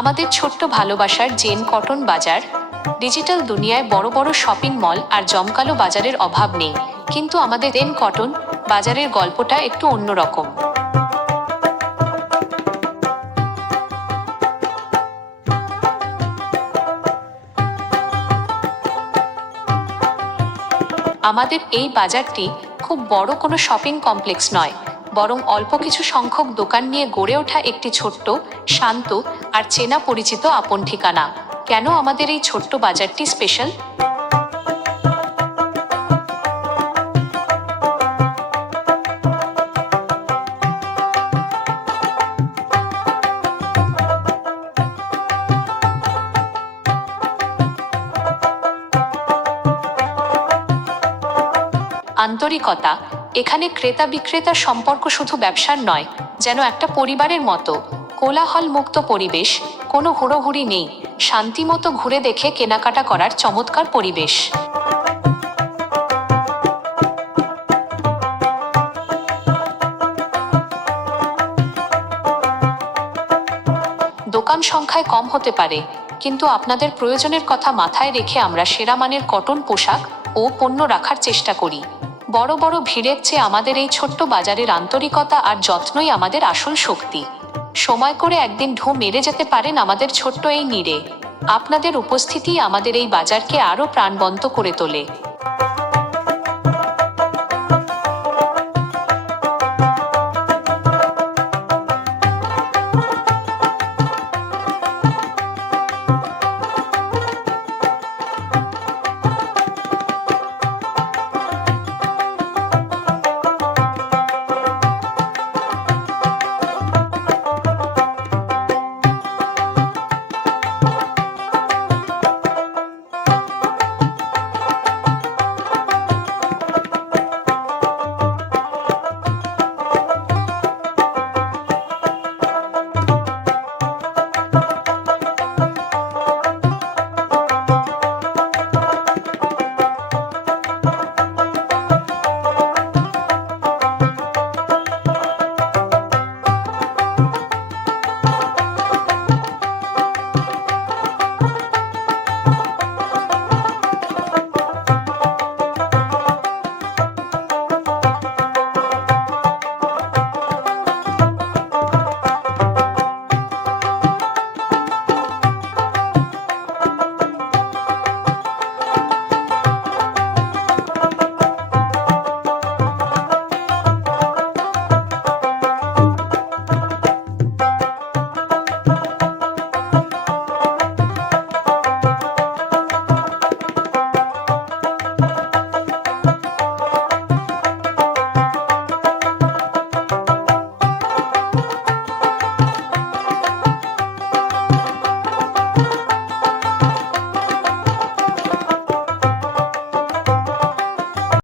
আমাদের ছোট্ট ভালোবাসার জেন কটন বাজার। ডিজিটাল দুনিয়ায় বড় বড় শপিং মল আর জমকালো বাজারের অভাব নেই, কিন্তু আমাদের জেন কটন বাজারের গল্পটা একটু অন্যরকম। আমাদের এই বাজারটি খুব বড় কোনো শপিং কমপ্লেক্স নয়, বরং অল্প কিছু সংখ্যক দোকান নিয়ে গড়ে ওঠা একটি ছোট্ট, শান্ত আর চেনা পরিচিত আপন ঠিকানা। কেন আমাদের এই ছোট্ট বাজারটি স্পেশাল? আন্তরিকতা। এখানে ক্রেতা বিক্রেতার সম্পর্ক শুধু ব্যবসার নয়, যেন একটা পরিবারের মতো। কোলাহল মুক্ত পরিবেশ, কোনো হুড়োহুড়ি নেই, শান্তিমতো ঘুরে দেখে কেনাকাটা করার চমৎকার পরিবেশ। দোকান সংখ্যায় কম হতে পারে, কিন্তু আপনাদের প্রয়োজনের কথা মাথায় রেখে আমরা সেরা মানের কটন পোশাক ও পণ্য রাখার চেষ্টা করি। বড় বড় ভিড়ের চেয়ে আমাদের এই ছোট্ট বাজারের আন্তরিকতা আর যত্নই আমাদের আসল শক্তি। সময় করে একদিন ঢু মেরে যেতে পারেন আমাদের ছোট্ট এই নীড়ে। আপনাদের উপস্থিতি আমাদের এই বাজারকে আরও প্রাণবন্ত করে তোলে।